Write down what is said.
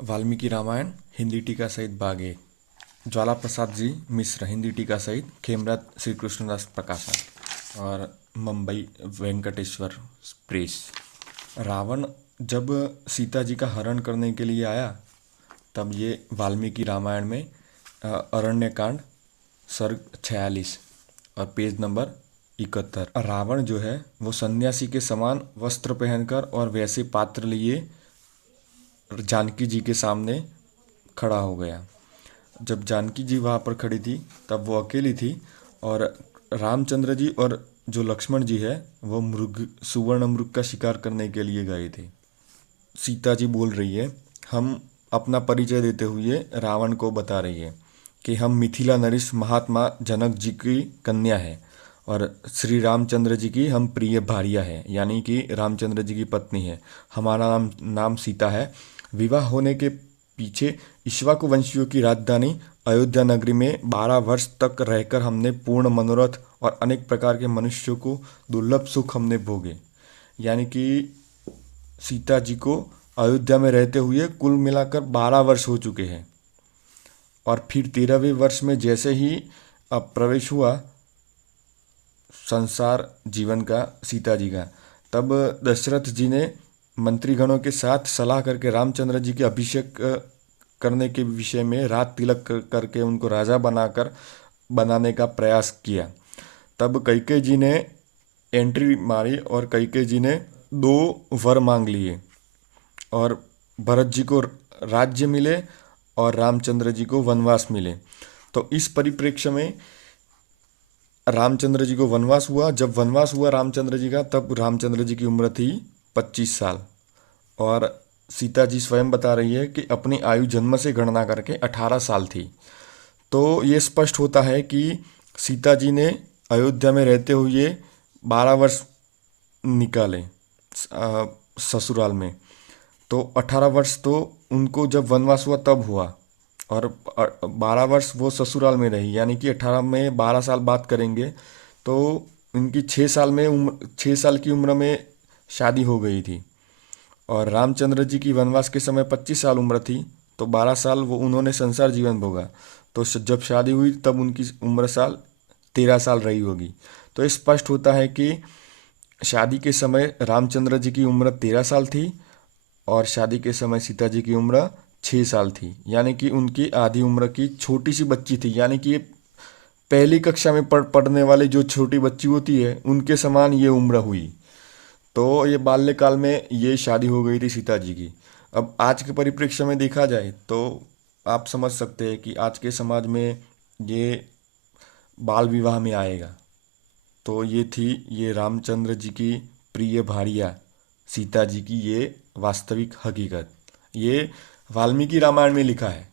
वाल्मीकि रामायण हिंदी टीका सहित भाग 1। ज्वाला प्रसाद जी मिश्र हिंदी टीका सहित खेमराज श्री कृष्णदास प्रकाशन और मुंबई वेंकटेश्वर प्रेस। रावण जब सीता जी का हरण करने के लिए आया तब ये वाल्मीकि रामायण में अरण्यकांड सर्ग 46 और पेज नंबर 71। रावण जो है वो सन्यासी के समान वस्त्र पहनकर और वैसे पात्र लिए जानकी जी के सामने खड़ा हो गया। जब जानकी जी वहाँ पर खड़ी थी तब वो अकेली थी और रामचंद्र जी और जो लक्ष्मण जी है वो मृग सुवर्ण मृग का शिकार करने के लिए गए थे। सीता जी बोल रही है, हम अपना परिचय देते हुए रावण को बता रही है कि हम मिथिला नरेश महात्मा जनक जी की कन्या है और श्री रामचंद्र जी की हम प्रिय भार्या है, यानी कि रामचंद्र जी की पत्नी है। हमारा नाम सीता है। विवाह होने के पीछे इक्ष्वाकु वंशियों की राजधानी अयोध्या नगरी में 12 वर्ष तक रहकर हमने पूर्ण मनोरथ और अनेक प्रकार के मनुष्यों को दुर्लभ सुख हमने भोगे। यानी कि सीता जी को अयोध्या में रहते हुए कुल मिलाकर 12 वर्ष हो चुके हैं और फिर 13वें वर्ष में जैसे ही अब प्रवेश हुआ संसार जीवन का सीता जी का, तब दशरथ जी ने मंत्रीगणों के साथ सलाह करके रामचंद्र जी के अभिषेक करने के विषय में राज तिलक करके उनको राजा बनाने का प्रयास किया। तब कैकेयी जी ने एंट्री मारी और कैकेयी जी ने 2 वर मांग लिए और भरत जी को राज्य मिले और रामचंद्र जी को वनवास मिले। तो इस परिप्रेक्ष्य में रामचंद्र जी को वनवास हुआ। जब वनवास हुआ रामचंद्र जी का तब रामचंद्र जी की उम्र थी 25 साल और सीता जी स्वयं बता रही है कि अपनी आयु जन्म से गणना करके 18 साल थी। तो ये स्पष्ट होता है कि सीता जी ने अयोध्या में रहते हुए 12 वर्ष निकाले ससुराल में। तो 18 वर्ष तो उनको जब वनवास हुआ तब हुआ और 12 वर्ष वो ससुराल में रही, यानी कि 18 में 12 साल बात करेंगे तो उनकी 6 साल की उम्र में शादी हो गई थी और रामचंद्र जी की वनवास के समय 25 साल उम्र थी। तो 12 साल वो उन्होंने संसार जीवन भोगा। तो जब शादी हुई तब उनकी उम्र 13 साल रही होगी। तो स्पष्ट होता है कि शादी के समय रामचंद्र जी की उम्र 13 साल थी और शादी के समय सीता जी की उम्र 6 साल थी, यानी कि उनकी आधी उम्र की छोटी सी बच्ची थी। यानी कि पहली कक्षा में पढ़ने वाली जो छोटी बच्ची होती है उनके समान ये उम्र हुई। तो ये बाल्यकाल में ये शादी हो गई थी सीता जी की। अब आज के परिप्रेक्ष्य में देखा जाए तो आप समझ सकते हैं कि आज के समाज में ये बाल विवाह में आएगा। तो ये थी ये रामचंद्र जी की प्रिय भार्या सीता जी की ये वास्तविक हकीकत। ये वाल्मीकि रामायण में लिखा है।